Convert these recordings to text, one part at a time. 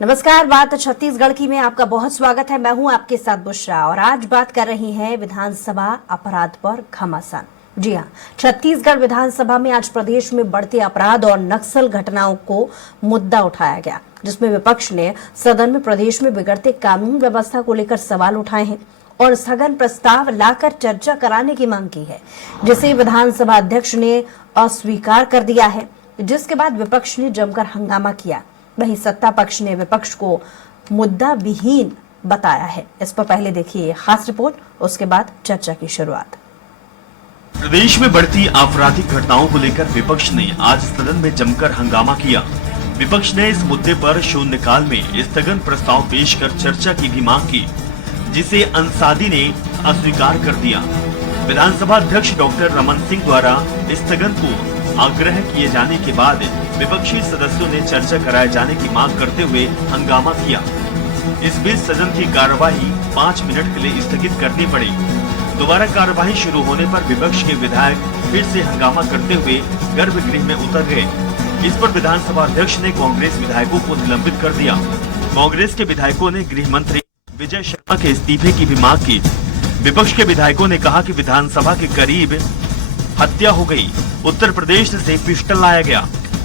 नमस्कार, बात छत्तीसगढ़ की में आपका बहुत स्वागत है। मैं हूं आपके साथ बुशरा और आज बात कर रही हैं विधानसभा अपराध पर घमासान। जी हां, छत्तीसगढ़ विधानसभा में आज प्रदेश में बढ़ते अपराध और नक्सल घटनाओं को मुद्दा उठाया गया, जिसमें विपक्ष ने सदन में प्रदेश में बिगड़ते कानून व्यवस्था को लेकर सवाल उठाए हैं और स्थगन प्रस्ताव लाकर चर्चा कराने की मांग की है, जिसे विधानसभा अध्यक्ष ने अस्वीकार कर दिया है, जिसके बाद विपक्ष ने जमकर हंगामा किया। वहीं सत्ता पक्ष ने विपक्ष को मुद्दा विहीन बताया है। इस पर पहले देखिए खास रिपोर्ट, उसके बाद चर्चा की शुरुआत। प्रदेश में बढ़ती आपराधिक घटनाओं को लेकर विपक्ष ने आज सदन में जमकर हंगामा किया। विपक्ष ने इस मुद्दे पर शून्यकाल में स्थगन प्रस्ताव पेश कर चर्चा की भी मांग की, जिसे अंसादी ने अस्वीकार कर दिया। विधानसभा अध्यक्ष डॉक्टर रमन सिंह द्वारा स्थगन को आग्रह किए जाने के बाद विपक्षी सदस्यों ने चर्चा कराए जाने की मांग करते हुए हंगामा किया। इस बीच सदन की कार्यवाही 5 मिनट के लिए स्थगित करनी पड़ी। दोबारा कार्यवाही शुरू होने पर विपक्ष के विधायक फिर से हंगामा करते हुए गर्भगृह में उतर गए। इस पर विधानसभा अध्यक्ष ने कांग्रेस विधायकों को निलंबित कर दिया। कांग्रेस के विधायकों ने गृह मंत्री विजय शर्मा के इस्तीफे की भी मांग की। विपक्ष के विधायकों ने कहा कि विधानसभा के करीब हत्या हो गई, उत्तर प्रदेश से पिस्टल लाया गया,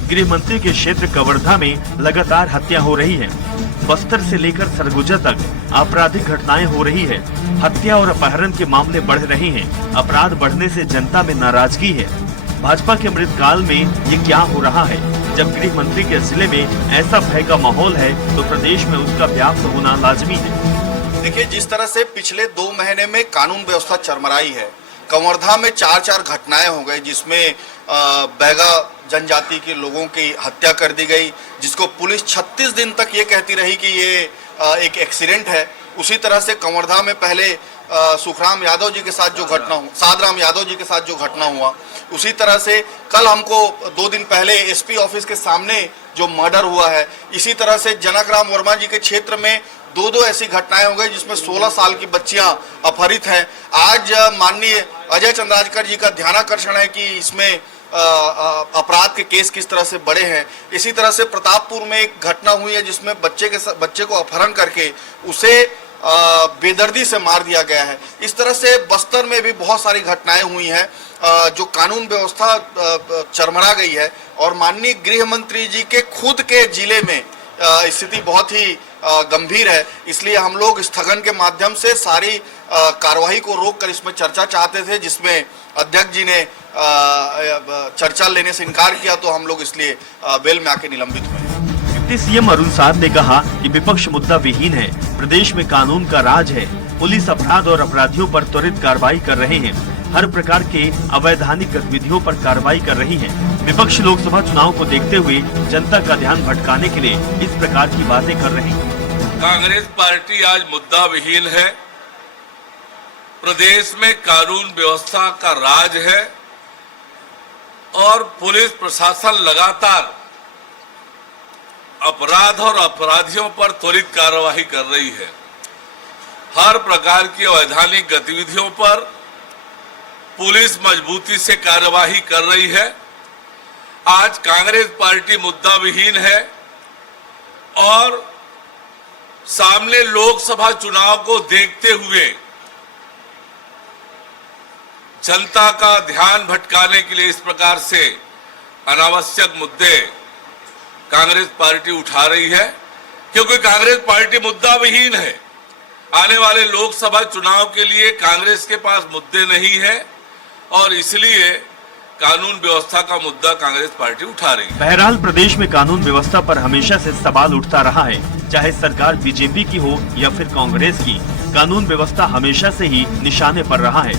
गृह मंत्री के क्षेत्र कवर्धा में लगातार हत्या हो रही है, बस्तर से लेकर सरगुजा तक आपराधिक घटनाएं हो रही है, हत्या और अपहरण के मामले बढ़ रहे हैं, अपराध बढ़ने से जनता में नाराजगी है। भाजपा के अमृतकाल में ये क्या हो रहा है? जब गृह मंत्री के जिले में ऐसा भय का माहौल है तो प्रदेश में उसका व्याप्त होना लाजमी है। देखिए, जिस तरह से पिछले 2 महीने में कानून व्यवस्था चरमराई है, कवर्धा में 4 घटनाएं हो गई, जिसमें बैगा जनजाति के लोगों की हत्या कर दी गई, जिसको पुलिस 36 दिन तक ये कहती रही कि ये एक एक्सीडेंट है। उसी तरह से कवर्धा में पहले सुखराम यादव जी के साथ जो घटना हुआ, सादराम यादव जी के साथ जो घटना हुआ, उसी तरह से कल हमको 2 दिन पहले एसपी ऑफिस के सामने जो मर्डर हुआ है, इसी तरह से जनकराम वर्मा जी के क्षेत्र में 2 ऐसी घटनाएं हो गई जिसमें 16 साल की बच्चियां अपहरित हैं। आज माननीय अजय चंद्राजकर जी का ध्यानाकर्षण है कि इसमें अपराध के केस किस तरह से बढ़े हैं। इसी तरह से प्रतापपुर में एक घटना हुई है जिसमें बच्चे को अपहरण करके उसे बेदर्दी से मार दिया गया है। इस तरह से बस्तर में भी बहुत सारी घटनाएं हुई हैं जो कानून व्यवस्था चरमरा गई है और माननीय गृह मंत्री जी के खुद के जिले में स्थिति बहुत ही गंभीर है। इसलिए हम लोग स्थगन के माध्यम से सारी कार्यवाही को रोककर इसमें चर्चा चाहते थे, जिसमें अध्यक्ष जी ने चर्चा लेने से इनकार किया, तो हम लोग इसलिए वेल में आके निलंबित हुए। डिप्टी सीएम अरुण साध ने कहा कि विपक्ष मुद्दा विहीन है, प्रदेश में कानून का राज है, पुलिस अपराध और अपराधियों पर त्वरित कार्रवाई कर रहे हैं, हर प्रकार के अवैधानिक गतिविधियों पर कार्रवाई कर रही है। विपक्ष लोकसभा चुनाव को देखते हुए जनता का ध्यान भटकाने के लिए इस प्रकार की बातें कर रहे हैं। कांग्रेस पार्टी आज मुद्दा विहीन है, प्रदेश में कानून व्यवस्था का राज है और पुलिस प्रशासन लगातार अपराध और अपराधियों पर त्वरित कार्रवाई कर रही है। हर प्रकार की अवैधानिक गतिविधियों पर पुलिस मजबूती से कार्रवाई कर रही है। आज कांग्रेस पार्टी मुद्दा विहीन है और सामने लोकसभा चुनाव को देखते हुए जनता का ध्यान भटकाने के लिए इस प्रकार से अनावश्यक मुद्दे कांग्रेस पार्टी उठा रही है, क्योंकि कांग्रेस पार्टी मुद्दा विहीन है। आने वाले लोकसभा चुनाव के लिए कांग्रेस के पास मुद्दे नहीं है और इसलिए कानून व्यवस्था का मुद्दा कांग्रेस पार्टी उठा रही है। बहरहाल प्रदेश में कानून व्यवस्था पर हमेशा से सवाल उठता रहा है, चाहे सरकार बीजेपी की हो या फिर कांग्रेस की, कानून व्यवस्था हमेशा से ही निशाने पर रहा है।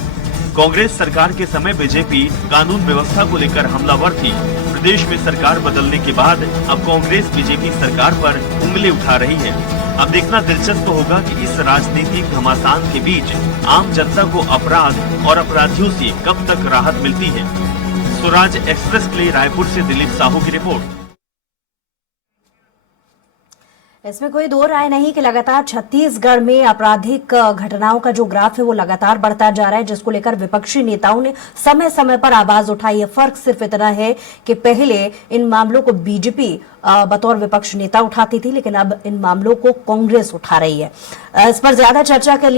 कांग्रेस सरकार के समय बीजेपी कानून व्यवस्था को लेकर हमलावर थी। प्रदेश में सरकार बदलने के बाद अब कांग्रेस बीजेपी सरकार पर उंगली उठा रही है। अब देखना दिलचस्प होगा कि इस राजनीतिक घमासान के बीच आम जनता को अपराध और अपराधियों से कब तक राहत मिलती है। स्वराज एक्सप्रेस के लिए रायपुर से दिलीप साहू की रिपोर्ट। इसमें कोई दो राय नहीं कि लगातार छत्तीसगढ़ में आपराधिक घटनाओं का जो ग्राफ है वो लगातार बढ़ता जा रहा है, जिसको लेकर विपक्षी नेताओं ने समय समय पर आवाज उठाई है। फर्क सिर्फ इतना है कि पहले इन मामलों को बीजेपी बतौर विपक्ष नेता उठाती थी, लेकिन अब इन मामलों को कांग्रेस उठा रही है। इस पर ज्यादा चर्चा के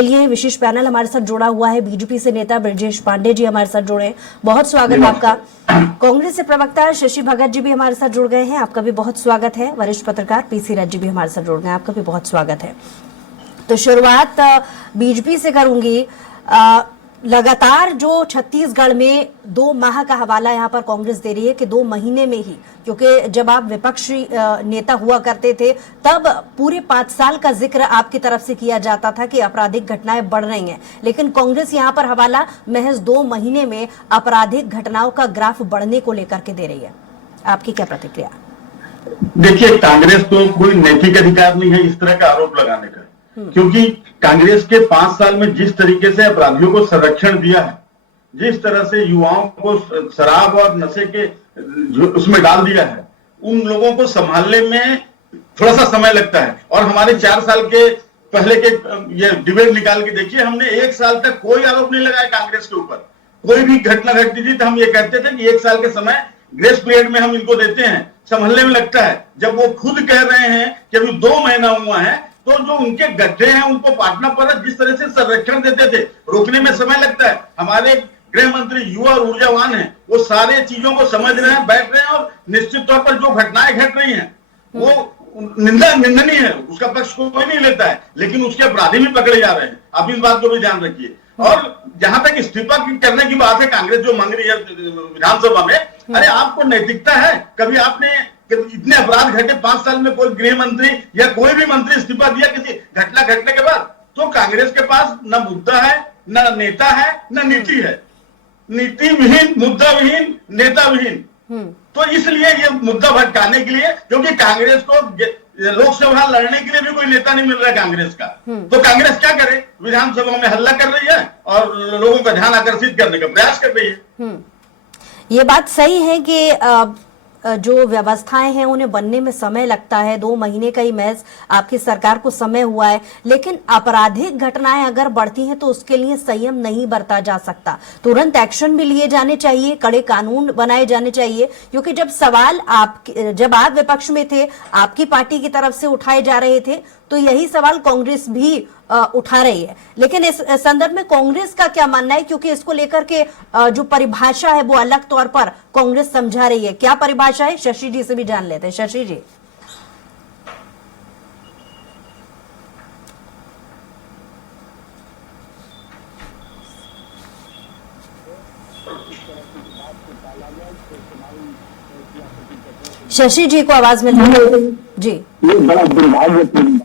लिए विशेष पैनल हमारे साथ जुड़ा हुआ है। बीजेपी से नेता ब्रजेश पांडे जी हमारे साथ जुड़े हैं, बहुत स्वागत है आपका। कांग्रेस से प्रवक्ता शशि भगत जी भी हमारे साथ जुड़ गए हैं, आपका भी बहुत स्वागत है। वरिष्ठ पत्रकार पीसी रथ जी भी हमारे साथ जुड़ गए हैं, आपका भी बहुत स्वागत है। तो शुरुआत बीजेपी से करूंगी। लगातार जो छत्तीसगढ़ में 2 माह का हवाला यहाँ पर कांग्रेस दे रही है कि 2 महीने में ही, क्योंकि जब आप विपक्षी नेता हुआ करते थे तब पूरे 5 साल का जिक्र आपकी तरफ से किया जाता था कि आपराधिक घटनाएं बढ़ रही हैं, लेकिन कांग्रेस यहाँ पर हवाला महज 2 महीने में आपराधिक घटनाओं का ग्राफ बढ़ने को लेकर के दे रही है। आपकी क्या प्रतिक्रिया? देखिए, कांग्रेस को कोई नैतिक अधिकार नहीं है इस तरह का आरोप लगाने का, क्योंकि कांग्रेस के 5 साल में जिस तरीके से अपराधियों को संरक्षण दिया है, जिस तरह से युवाओं को शराब और नशे के उसमें डाल दिया है, उन लोगों को संभालने में थोड़ा सा समय लगता है। और हमारे 4 साल के पहले के ये डिबेट निकाल के देखिए, हमने 1 साल तक कोई आरोप नहीं लगाया कांग्रेस के ऊपर। कोई भी घटना घटती थी तो हम ये कहते थे कि 1 साल के समय ग्रेस पीरियड में हम इनको देते हैं, संभलने में लगता है। जब वो खुद कह रहे हैं कि अभी 2 महीना हुआ है, तो जो उनके गड्ढे हैं उनको पाटना पड़ा। जिस तरह से संरक्षण देते थे, रोकने में समय लगता है। हमारे गृह मंत्री युवा और ऊर्जावान हैं, वो सारे चीजों को समझ रहे हैं, बैठ रहे हैं, और निश्चित तौर पर जो घटनाएं घट रही हैं वो निंदनीय है, उसका पक्ष कोई नहीं लेता है, लेकिन उसके अपराधी भी पकड़े जा रहे हैं। आप इस बात को भी ध्यान रखिए। और जहां तक इस्तीफा करने की बात है, कांग्रेस जो मांग रही है विधानसभा में, अरे आपको नैतिकता है? कभी आपने इतने अपराध घटे 5 साल में कोई गृह मंत्री या कोई भी मंत्री इस्तीफा दिया किसी घटना घटने के बाद? तो कांग्रेस के पास न मुद्दा है, न नेता है, न नीति है। नीति विहीन, मुद्दा विहीन, नेता विहीन। तो इसलिए ये मुद्दा भटकाने के लिए, क्योंकि कांग्रेस को लोकसभा लड़ने के लिए भी कोई नेता नहीं मिल रहा है कांग्रेस का, तो कांग्रेस क्या करे? विधानसभा में हल्ला कर रही है और लोगों का ध्यान आकर्षित करने का प्रयास कर रही है। ये बात सही है कि जो व्यवस्थाएं हैं उन्हें बनने में समय लगता है। 2 महीने का ही महज आपकी सरकार को समय हुआ है, लेकिन आपराधिक घटनाएं अगर बढ़ती हैं तो उसके लिए संयम नहीं बरता जा सकता। तुरंत एक्शन भी लिए जाने चाहिए, कड़े कानून बनाए जाने चाहिए, क्योंकि जब सवाल जब आप विपक्ष में थे, आपकी पार्टी की तरफ से उठाए जा रहे थे, तो यही सवाल कांग्रेस भी उठा रही है। लेकिन इस संदर्भ में कांग्रेस का क्या मानना है, क्योंकि इसको लेकर के जो परिभाषा है वो अलग तौर पर कांग्रेस समझा रही है। क्या परिभाषा है, शशि जी से भी जान लेते हैं। शशि जी, शशि जी को आवाज मिल रही है जी? ये बड़ा दुर्भाग्यपूर्ण।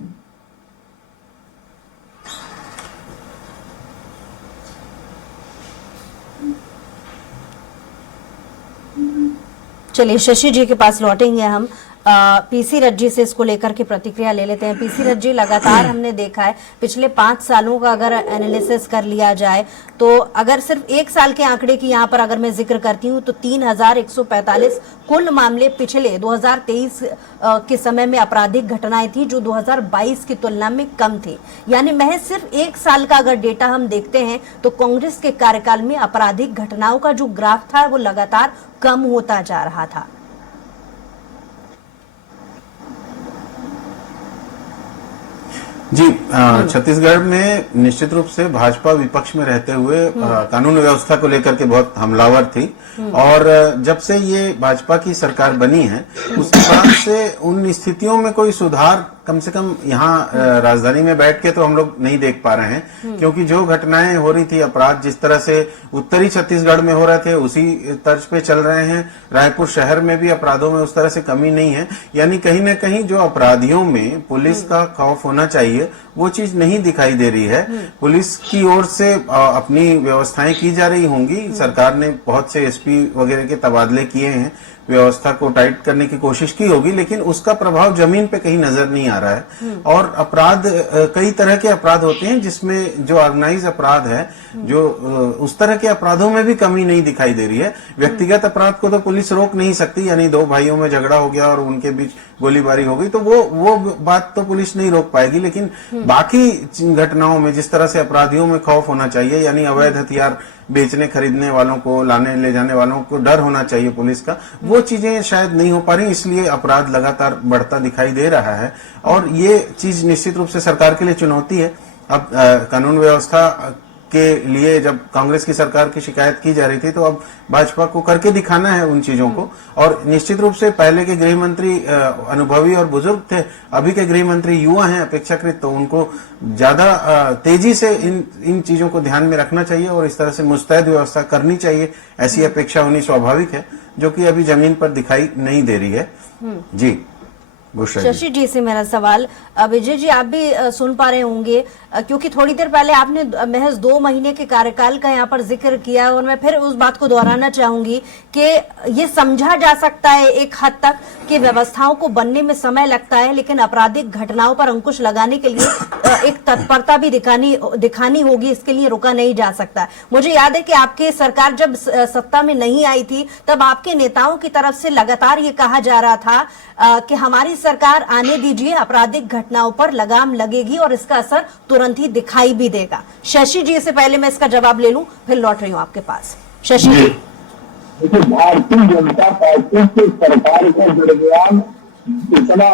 चलिए शशि जी के पास लौटेंगे हम। पीसी रथ जी से इसको लेकर के प्रतिक्रिया ले लेते हैं। पीसी रथ जी, लगातार हमने देखा है पिछले 5 सालों का अगर एनालिसिस कर लिया जाए तो अगर सिर्फ 1 साल के आंकड़े की यहाँ पर अगर मैं जिक्र करती हूँ तो 3145 कुल मामले पिछले 2023 के समय में आपराधिक घटनाएं थी, जो 2022 की तुलना में कम थी। यानी महज सिर्फ 1 साल का अगर डेटा हम देखते हैं तो कांग्रेस के कार्यकाल में आपराधिक घटनाओं का जो ग्राफ था वो लगातार कम होता जा रहा था। जी, छत्तीसगढ़ में निश्चित रूप से भाजपा विपक्ष में रहते हुए कानून व्यवस्था को लेकर के बहुत हमलावर थी, और जब से ये भाजपा की सरकार बनी है उसके बाद से उन स्थितियों में कोई सुधार कम से कम यहाँ राजधानी में बैठ के तो हम लोग नहीं देख पा रहे हैं, क्योंकि जो घटनाएं हो रही थी, अपराध जिस तरह से उत्तरी छत्तीसगढ़ में हो रहे थे उसी तर्ज पे चल रहे हैं। रायपुर शहर में भी अपराधों में उस तरह से कमी नहीं है। यानी कहीं ना कहीं जो अपराधियों में पुलिस का खौफ होना चाहिए वो चीज नहीं दिखाई दे रही है। पुलिस की ओर से अपनी व्यवस्थाएं की जा रही होंगी। सरकार ने बहुत से एसपी वगैरह के तबादले किए हैं, व्यवस्था को टाइट करने की कोशिश की होगी, लेकिन उसका प्रभाव जमीन पे कहीं नजर नहीं आ रहा है। और अपराध, कई तरह के अपराध होते हैं जिसमें जो ऑर्गेनाइज अपराध है, जो उस तरह के अपराधों में भी कमी नहीं दिखाई दे रही है। व्यक्तिगत अपराध को तो पुलिस रोक नहीं सकती, यानी दो भाइयों में झगड़ा हो गया और उनके बीच गोलीबारी हो गई तो वो बात तो पुलिस नहीं रोक पाएगी, लेकिन बाकी घटनाओं में जिस तरह से अपराधियों में खौफ होना चाहिए, यानी अवैध हथियार बेचने खरीदने वालों को, लाने ले जाने वालों को डर होना चाहिए पुलिस का, वो चीजें शायद नहीं हो पा रही, इसलिए अपराध लगातार बढ़ता दिखाई दे रहा है। और ये चीज निश्चित रूप से सरकार के लिए चुनौती है। अब कानून व्यवस्था के लिए जब कांग्रेस की सरकार की शिकायत की जा रही थी, तो अब भाजपा को करके दिखाना है उन चीजों को। और निश्चित रूप से पहले के गृह मंत्री अनुभवी और बुजुर्ग थे, अभी के गृह मंत्री युवा हैं अपेक्षाकृत, तो उनको ज्यादा तेजी से इन चीजों को ध्यान में रखना चाहिए और इस तरह से मुस्तैद व्यवस्था करनी चाहिए। ऐसी अपेक्षा होनी स्वाभाविक है, जो कि अभी जमीन पर दिखाई नहीं दे रही है। जी शशि जी से मेरा सवाल, विजय जी आप भी सुन पा रहे होंगे, क्योंकि थोड़ी देर पहले आपने महज 2 महीने के कार्यकाल का यहाँ पर जिक्र किया और मैं फिर उस बात को दोहराना चाहूंगी कि ये समझा जा सकता है एक हद तक कि व्यवस्थाओं को बनने में समय लगता है, लेकिन आपराधिक घटनाओं पर अंकुश लगाने के लिए एक तत्परता भी दिखानी होगी, इसके लिए रुका नहीं जा सकता। मुझे याद है कि आपकी सरकार जब सत्ता में नहीं आई थी, तब आपके नेताओं की तरफ से लगातार ये कहा जा रहा था कि हमारी सरकार आने दीजिए, आपराधिक घटनाओं पर लगाम लगेगी और इसका असर तुरंत ही दिखाई भी देगा। शशि जी से पहले मैं इसका जवाब ले लूं, फिर लौट रही हूं आपके पास। शशि जी, देखिए भारतीय जनता पार्टी की सरकार के दरमियान इतना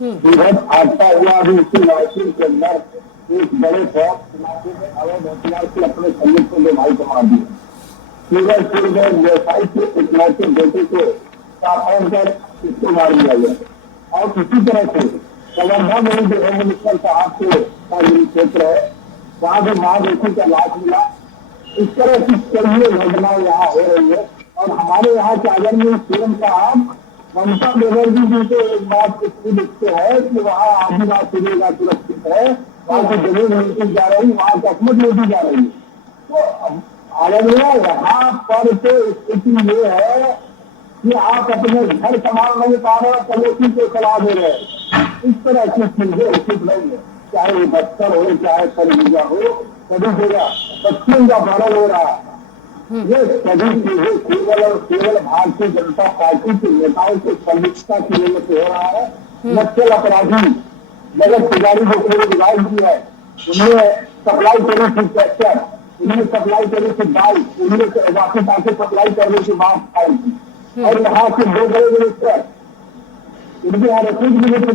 विरोध आता हुआ अभी उसी रायपुर के अंदर एक बड़े फौज इलाके में अवैध हथियार से अपने सैनिक को भाई को मार दिया। सूरजपुर में व्यवसायी के इकलौते बेटे को काफन कर इसको मार दिया गया। और इसी तरह से कवर्धा में जो होम मिनिस्टर साहब के क्षेत्र है, वहां से मां बेटी का लाश मिला। इस तरह की कई घटनाएं यहाँ हो रही है। और हमारे यहाँ के आदरणीय सीएम साहब ममता बनर्जी जी को एक बात इसलिए लिखते हैं कि वहाँ आदिवासी लोग सुरक्षित है, वहाँ की जमीन मिलती जा रही, वहाँ की अकमत मिलती जा रही है। तो आदरणीय यहाँ पर तो स्थिति ये है कि आप अपने घर संभाल नहीं पा रहे, पड़ोसी को सलाह दे रहे हैं। इस तरह की चीजें उचित नहीं है, चाहे वो बस्तर हो, चाहे सरगुजा हो, सभी जगह बच्चों का भरण हो रहा है। ये सभी चीजें केवल और केवल भारतीय जनता पार्टी के नेताओं की संलिप्तता की वजह से हो रहा है। नक्सल अपराधी जगत पुजारी को पूरे विभाग दिया है, उन्होंने सप्लाई करी थी ट्रैक्टर, उन्होंने सप्लाई करी थी बाइक, उन्होंने वापस आके सप्लाई करने की बात आई थी। और यहाँ से 2 बड़े मिनिस्टर उनके यहाँ रसीद मिले थे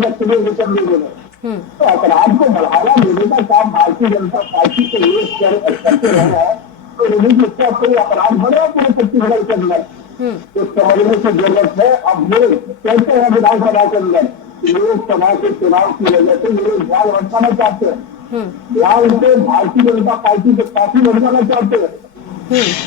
तो अपराध को बढ़ावा देने का काम भारतीय जनता पार्टी के लिए करते रहे हैं। तो इसका कोई अपराध बढ़ा पूरे छत्तीसगढ़ के अंदर तो समझने की जरूरत है। अब ये कहते हैं विधानसभा के अंदर लोकसभा के चुनाव की वजह से ये लोग ध्यान भटकाना चाहते हैं, ध्यान उनसे भारतीय जनता पार्टी के काफी भटकाना चाहते हैं।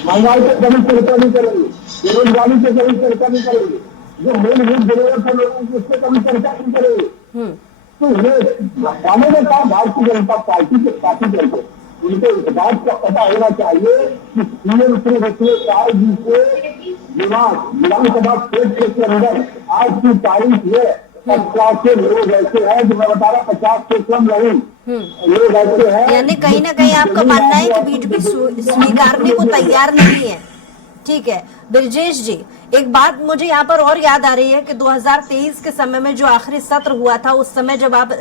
महंगाई पे कभी चर्चा नहीं करेंगे, बेरोजगारी पे कभी चर्चा नहीं करेंगे, जो मूलभूत जरूरत है लोगों की उससे कभी चर्चा नहीं करेंगे। तो ये भटकाने का काम भारतीय जनता पार्टी के साथी करते हैं। उनको इस बात का पता होना चाहिए कि सीएम श्री रघुवर जी के विधानसभा क्षेत्र के अंदर आज की तारीख में 50 से लोग ऐसे हैं जो मैं बता रहा 50 से कम नहीं लोग ऐसे हैं। यानी कहीं ना कहीं आपका मानना है कि बीजेपी स्वीकारने को तैयार नहीं है। ठीक है ब्रजेश जी, एक बात मुझे यहाँ पर और याद आ रही है कि 2023 के समय में जो आखिरी सत्र हुआ था, उस समय जब आप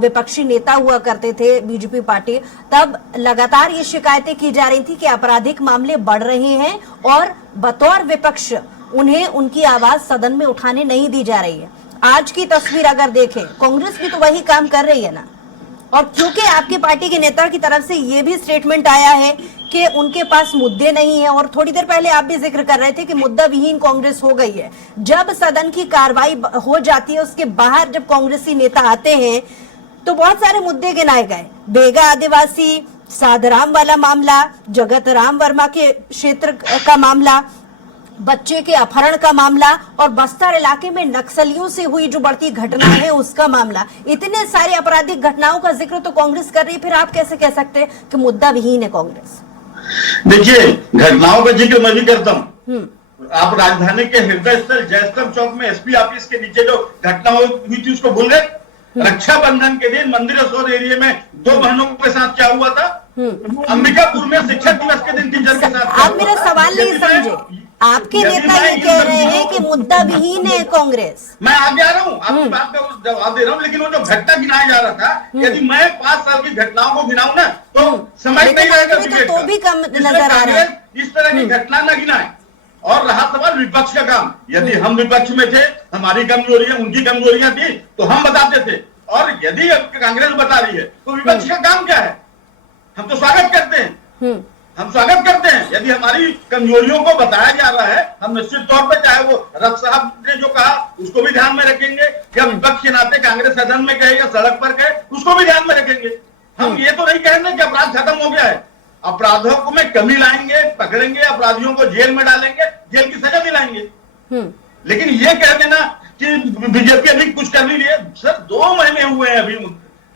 विपक्षी नेता हुआ करते थे बीजेपी पार्टी, तब लगातार ये शिकायतें की जा रही थी कि आपराधिक मामले बढ़ रहे हैं और बतौर विपक्ष उन्हें उनकी आवाज सदन में उठाने नहीं दी जा रही है। आज की तस्वीर अगर देखें, कांग्रेस भी तो वही काम कर रही है ना। और क्योंकि आपकी पार्टी के नेता की तरफ से ये भी स्टेटमेंट आया है कि उनके पास मुद्दे नहीं है, और थोड़ी देर पहले आप भी जिक्र कर रहे थे कि मुद्दा विहीन कांग्रेस हो गई है। जब सदन की कार्रवाई हो जाती है, उसके बाहर जब कांग्रेसी नेता आते हैं तो बहुत सारे मुद्दे गिनाए गए, बेगा आदिवासी, साधराम वाला मामला, जगत राम वर्मा के क्षेत्र का मामला, बच्चे के अपहरण का मामला और बस्तर इलाके में नक्सलियों से हुई जो बढ़ती घटना है उसका मामला, इतने सारे आपराधिक घटनाओं का जिक्र तो कांग्रेस कर रही है, फिर आप कैसे कह सकते हैं कि मुद्दा विहीन है कांग्रेस? देखिए, घटनाओं का जिक्र मैं भी करता हूँ। आप राजधानी के हृदय स्थल जयस्तंभ चौक में एसपी ऑफिस के नीचे जो घटना हुई थी उसको भूल गए? रक्षाबंधन के दिन मंदिर रोड एरिया में 2 बहनों के साथ क्या हुआ था? अंबिकापुर में शिक्षक दिवस के दिन टीचर के साथ। आप मेरा सवाल नहीं समझे। आपके नेता ये कह रहे हैं कि मुद्दा विहीन है कांग्रेस। मैं आगे आ रहा हूँ, आपकी बात का जवाब दे रहा हूँ, लेकिन वो जो घटना गिनाया जा रहा था, यदि मैं 5 साल की घटनाओं को गिनाऊं ना तो समय नहीं रहेगा। तो भी कम नजर आ रहा है। इस तरह की घटना न गिनाए। और रहा सवाल विपक्ष का काम, यदि हम विपक्ष में थे, हमारी कमजोरियां उनकी कमजोरियां थी तो हम बताते थे, और यदि कांग्रेस बता रही है तो विपक्ष का काम क्या है? हम तो स्वागत करते हैं, हम स्वागत करते हैं। यदि हमारी कमजोरियों को बताया जा रहा है, हम निश्चित तौर पर, चाहे वो रफ साहब ने जो कहा उसको भी ध्यान में रखेंगे, या विपक्ष के नाते कांग्रेस सदन में कहे या सड़क पर कहे उसको भी ध्यान में रखेंगे। हम ये तो नहीं कहेंगे कि अपराध खत्म हो गया है। अपराधों को में कमी लाएंगे, पकड़ेंगे, अपराधियों को जेल में डालेंगे, जेल की सजा दिलाएंगे। लेकिन ये कह देना कि बीजेपी अभी कुछ कर नहीं रही है, सर 2 महीने हुए हैं अभी,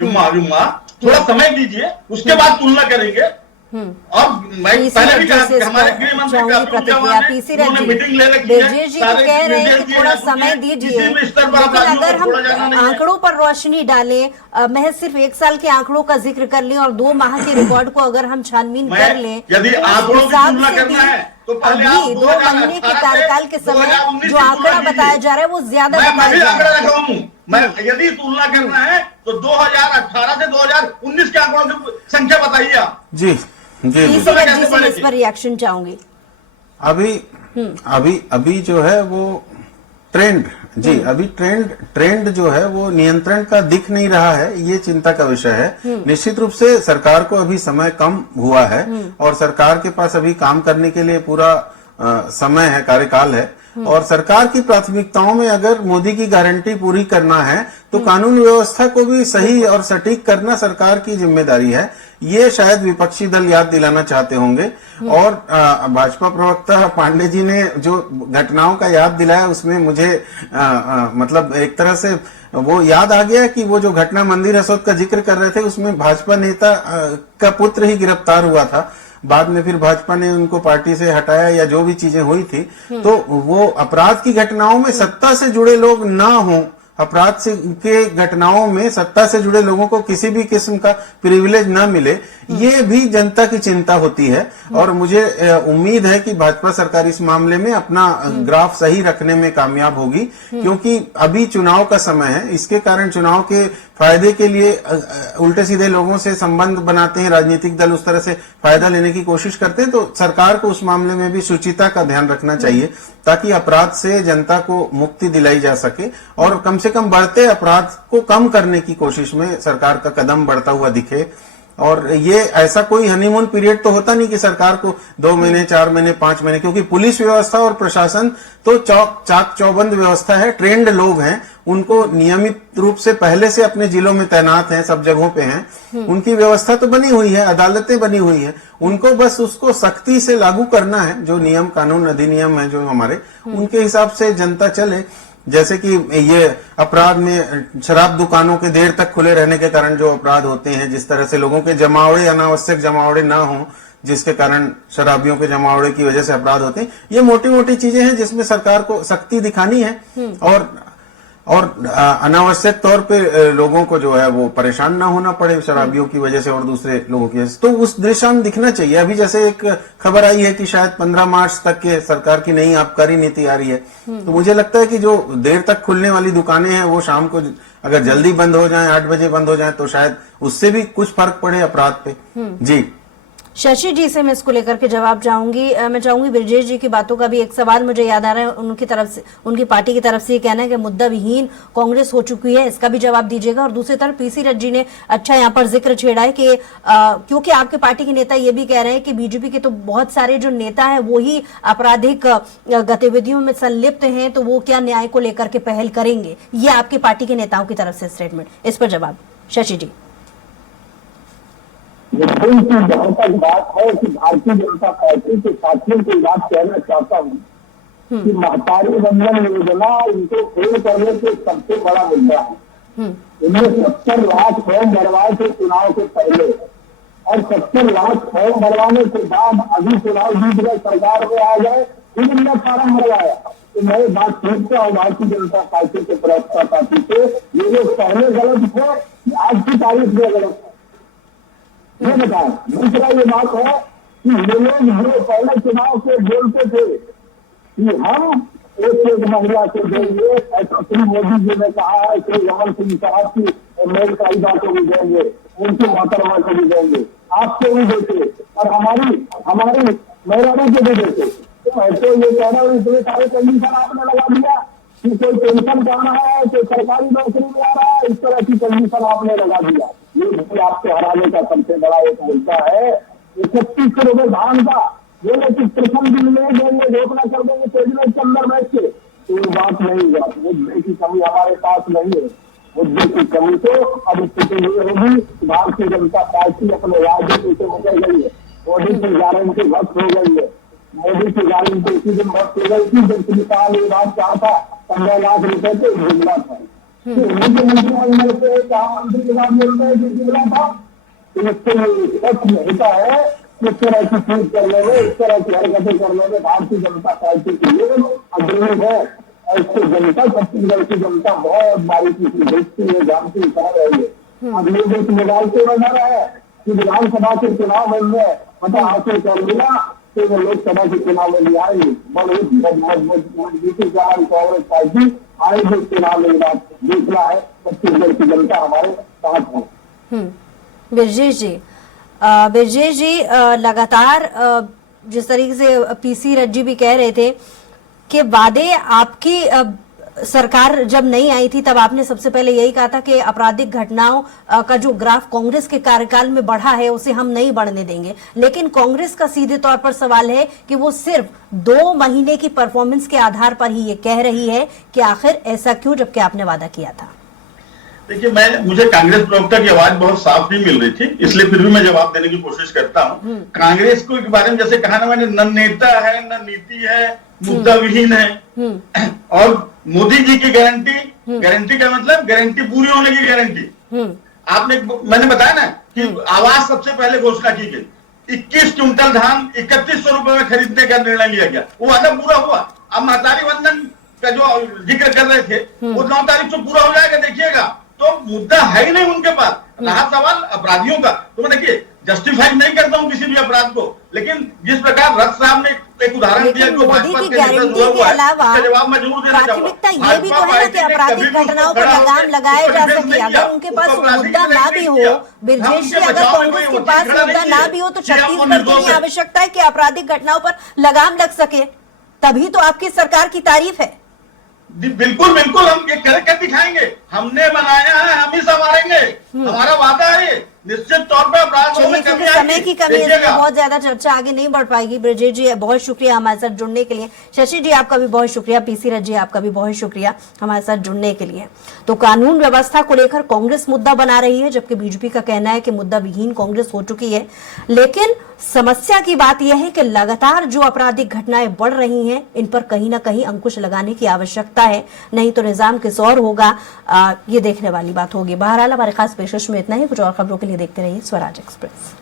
जुम्मा थोड़ा समय दीजिए, उसके बाद तुलना करेंगे। और मैं पहले भी कहा कि हमारे गृह मंत्री उन्होंने मीटिंग ले रखी है, जी कह रहे हैं कि थोड़ा समय दीजिए, लेकिन अगर हम आंकड़ों पर रोशनी डालें, महज सिर्फ 1 साल के आंकड़ों का जिक्र कर लें और 2 माह के रिकॉर्ड को अगर हम छानबीन कर लें, यदि आंकड़ों की तुलना करना है तो पहले अभी 2 महीने के कार्यकाल के समय जो आंकड़ा बताया जा रहा है वो ज्यादा बताया जा रहा है। मैं यदि तुलना करना है तो 2018 से 2019 के आंकड़ों की संख्या बताइए आप। जी जी इस पर रिएक्शन चाहूंगी। अभी जो है वो ट्रेंड, जी अभी ट्रेंड जो है वो नियंत्रण का दिख नहीं रहा है, ये चिंता का विषय है। निश्चित रूप से सरकार को अभी समय कम हुआ है और सरकार के पास अभी काम करने के लिए पूरा समय है, कार्यकाल है, और सरकार की प्राथमिकताओं में अगर मोदी की गारंटी पूरी करना है तो कानून व्यवस्था को भी सही और सटीक करना सरकार की जिम्मेदारी है। ये शायद विपक्षी दल याद दिलाना चाहते होंगे, और भाजपा प्रवक्ता पांडे जी ने जो घटनाओं का याद दिलाया उसमें मुझे मतलब एक तरह से वो याद आ गया कि वो जो घटना मंदिर हसौद का जिक्र कर रहे थे उसमें भाजपा नेता का पुत्र ही गिरफ्तार हुआ था। बाद में फिर भाजपा ने उनको पार्टी से हटाया या जो भी चीजें हुई थी, तो वो अपराध की घटनाओं में सत्ता से जुड़े लोग ना हों, अपराध से के घटनाओं में सत्ता से जुड़े लोगों को किसी भी किस्म का प्रिविलेज ना मिले, ये भी जनता की चिंता होती है। और मुझे उम्मीद है कि भाजपा सरकार इस मामले में अपना ग्राफ सही रखने में कामयाब होगी, क्योंकि अभी चुनाव का समय है। इसके कारण चुनाव के फायदे के लिए उल्टे सीधे लोगों से संबंध बनाते हैं राजनीतिक दल, उस तरह से फायदा लेने की कोशिश करते हैं। तो सरकार को उस मामले में भी शुचिता का ध्यान रखना चाहिए ताकि अपराध से जनता को मुक्ति दिलाई जा सके, और कम से कम बढ़ते अपराध को कम करने की कोशिश में सरकार का कदम बढ़ता हुआ दिखे। और ये ऐसा कोई हनीमून पीरियड तो होता नहीं कि सरकार को 2 महीने, 4 महीने, 5 महीने, क्योंकि पुलिस व्यवस्था और प्रशासन तो चाक चौबंद व्यवस्था है, ट्रेंड लोग हैं, उनको नियमित रूप से पहले से अपने जिलों में तैनात हैं, सब जगहों पे हैं, उनकी व्यवस्था तो बनी हुई है, अदालतें बनी हुई है, उनको बस उसको सख्ती से लागू करना है। जो नियम कानून अधिनियम है जो हमारे, उनके हिसाब से जनता चले। जैसे कि ये अपराध में शराब दुकानों के देर तक खुले रहने के कारण जो अपराध होते हैं, जिस तरह से लोगों के जमावड़े, अनावश्यक जमावड़े ना हो, जिसके कारण शराबियों के जमावड़े की वजह से अपराध होते हैं, ये मोटी मोटी चीजें हैं जिसमें सरकार को सख्ती दिखानी है, और अनावश्यक तौर पे लोगों को जो है वो परेशान ना होना पड़े शराबियों की वजह से और दूसरे लोगों की वजह से, तो उस दिशा में दिखना चाहिए। अभी जैसे एक खबर आई है कि शायद 15 मार्च तक के सरकार की नई आबकारी नीति आ रही है, तो मुझे लगता है कि जो देर तक खुलने वाली दुकानें हैं वो शाम को अगर जल्दी बंद हो जाएं, 8 बजे बंद हो जाएं, तो शायद उससे भी कुछ फर्क पड़े अपराध पे। जी शशि जी से मैं इसको लेकर के जवाब चाहूंगी। मैं चाहूंगी ब्रजेश जी की बातों का भी एक सवाल मुझे याद आ रहा है, उनकी तरफ से, उनकी पार्टी की तरफ से ये कहना है कि मुद्दा विहीन कांग्रेस हो चुकी है, इसका भी जवाब दीजिएगा। और दूसरी तरफ पीसी रथ जी ने अच्छा यहाँ पर जिक्र छेड़ा है कि क्योंकि आपके पार्टी के नेता ये भी कह रहे हैं कि बीजेपी के तो बहुत सारे जो नेता है वो ही आपराधिक गतिविधियों में संलिप्त हैं, तो वो क्या न्याय को लेकर के पहल करेंगे, ये आपकी पार्टी के नेताओं की तरफ से स्टेटमेंट, इस पर जवाब शशि जी। लेकिन जहाँ तक बात है कि भारतीय जनता पार्टी के साथियों को बात कहना चाहता हूँ कि महतारी बंधन योजना इनको फेल करने के सबसे बड़ा मुद्दा है। इनमें 70 लाख फॉर्म भरवाए थे चुनाव से पहले, और 70 लाख फॉर्म भरवाने के बाद अभी चुनाव जीत गए, सरकार में आ गए, फिर इनने फार्म भरवाया। तो मैं बात पूछता हूँ भारतीय जनता पार्टी के प्रवक्ता पार्टी से, ये लोग पहले गलत थे, आज की तारीख में गलत है, ये बताएं। दूसरा ये बात है कि ये लोग जो पहले चुनाव से बोलते थे कि हम एक महिला को देंगे, ऐसा श्री मोदी जी ने कहा है, श्री रमन सिंह साहब की मेल कायदा को भी देंगे, उनकी मोहतरमा को भी देंगे, आपको भी देते, और हमारी महिलाओं को भी देते। तो ऐसे ये कह रहा हूँ इतने सारे कंडीशन आपने लगा दिया कि कोई पेंशन पाना है, कोई सरकारी नौकरी में आ रहा है, इस तरह की कंडीशन आपने लगा दिया। ये भी आपको हराने का सबसे बड़ा एक मुद्दा है। 31 रुपए धान का बोले कि प्रथम दिन में देंगे, घोषणा कर देंगे कैबिनेट के अंदर बैठ के, तो ये बात नहीं हुआ। मुद्दे की कमी हमारे पास नहीं है। मुद्दे की कमी तो अब स्थिति ये होगी कि भारतीय जनता पार्टी अपने राज्य से मुकर गई है। मोदी की गारंटी भक्त हो गई है। मोदी की गारंटी उसी दिन भक्त हो गई थी जब किसान ये बात चाहा था 15 लाख रुपए के जुमला था। मंत्रिमंडल से कहा मंत्री के बाद बोलते हैं कि जुमला था, तो इससे सच नहीं है। इस तरह की चीज करने में, इस तरह की हरकतें करने में भारतीय जनता पार्टी के लिए अग्रणी है। और इससे जनता, छत्तीसगढ़ की जनता बहुत बारीकी से देखती है, जानती है, कह रही है। अब लोग एक मोबाइल से बना रहा है कि विधानसभा के चुनाव में पता हासिल कर लिया तो वो लोकसभा के चुनाव में भी आएंगे। बहुत मजबूती से हमारी कांग्रेस पार्टी आएगी चुनाव में, बात देखना है। छत्तीसगढ़ की जनता हमारे साथ है। बिरजेश जी, लगातार जिस तरीके से पीसी रज्जी भी कह रहे थे कि वादे आपकी सरकार जब नहीं आई थी तब आपने सबसे पहले यही कहा था कि आपराधिक घटनाओं का जो ग्राफ कांग्रेस के कार्यकाल में बढ़ा है उसे हम नहीं बढ़ने देंगे, लेकिन कांग्रेस का सीधे तौर पर सवाल है कि वो सिर्फ 2 महीने की परफॉर्मेंस के आधार पर ही ये कह रही है कि आखिर ऐसा क्यों, जबकि आपने वादा किया था। देखिए, मुझे कांग्रेस प्रवक्ता की आवाज बहुत साफ नहीं मिल रही थी, इसलिए फिर भी मैं जवाब देने की कोशिश करता हूँ। कांग्रेस को के बारे में जैसे कहा ना मैंने, न नेता है, न नीति है, मुद्दा विहीन है। और मोदी जी की गारंटी का मतलब गारंटी पूरी होने की गारंटी। मैंने बताया ना कि आवाज सबसे पहले घोषणा की गई, 21 क्विंटल धान 3100 रुपए में खरीदने का निर्णय लिया गया, वो वादा पूरा हुआ। अब महतारी बंधन का जो जिक्र कर रहे थे वो 9 तारीख से पूरा हो जाएगा, देखिएगा। तो मुद्दा है ही नहीं उनके पास। रहा सवाल अपराधियों का, तो मैं देखिए जस्टिफाई नहीं करता हूं किसी भी अपराध को, लेकिन जिस प्रकार रथ साहब ने एक उदाहरण दिया कि मोदी की गारंटी के अलावा प्राथमिकता ये भी तो है ना कि आपराधिक घटनाओं पर लगाम लगाया जा सके। अगर उनके पास मुद्दा ना भी हो, बिरजेश जी, अगर कांग्रेस के पास मुद्दा ना भी हो तो छत्तीसगढ़ की ये आवश्यकता है कि आपराधिक घटनाओं पर लगाम लग सके, तभी तो आपकी सरकार की तारीफ है। बिल्कुल बिल्कुल, हम ये करके दिखाएंगे। हमने बनाया है, हम ही संभालेंगे, हमारा वादा है। निश्चित तौर पर अपराधों में कमी आएगी। समय की कमी है, बहुत ज्यादा चर्चा आगे नहीं बढ़ पाएगी। ब्रजेश जी बहुत शुक्रिया हमारे साथ जुड़ने के लिए। शशि जी आपका भी बहुत शुक्रिया। पीसी रज्जी आपका भी बहुत शुक्रिया हमारे साथ जुड़ने के लिए। तो कानून व्यवस्था को लेकर कांग्रेस मुद्दा बना रही है, जबकि बीजेपी का कहना है कि मुद्दा विहीन कांग्रेस हो चुकी है। लेकिन समस्या की बात यह है कि लगातार जो आपराधिक घटनाएं बढ़ रही हैं, इन पर कहीं ना कहीं अंकुश लगाने की आवश्यकता है, नहीं तो निजाम किस और होगा, ये देखने वाली बात होगी। बहरहाल हमारे खास पेशकश में इतना ही। कुछ और खबरों के लिए देखते रहिए स्वराज एक्सप्रेस।